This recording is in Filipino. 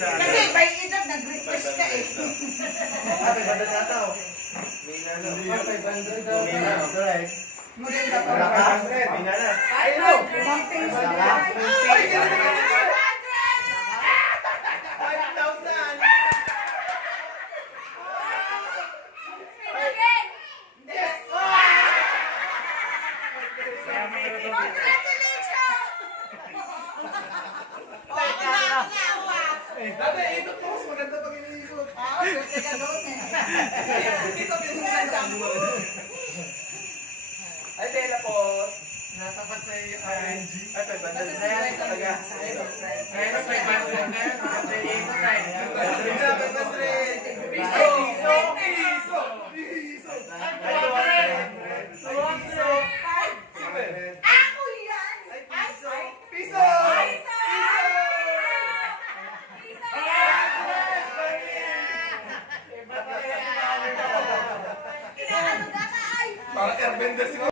Kasi by edad nag-request ka eh. Happy birthday na tao. Maganda pa. 500. Ay, limang peso lang. 5,000. Dati, ito po, mas maganda pag iniikot. Swerte ka doon eh. Dito, pinaganda mo. Ay, Bella po. Natapat sa iyo. Ay, 500 na yan talaga. Ngayon, 500 na yan. Piso! Piso! Piso! Piso! Ako yan! Piso! Piso! Parang airbender siguro.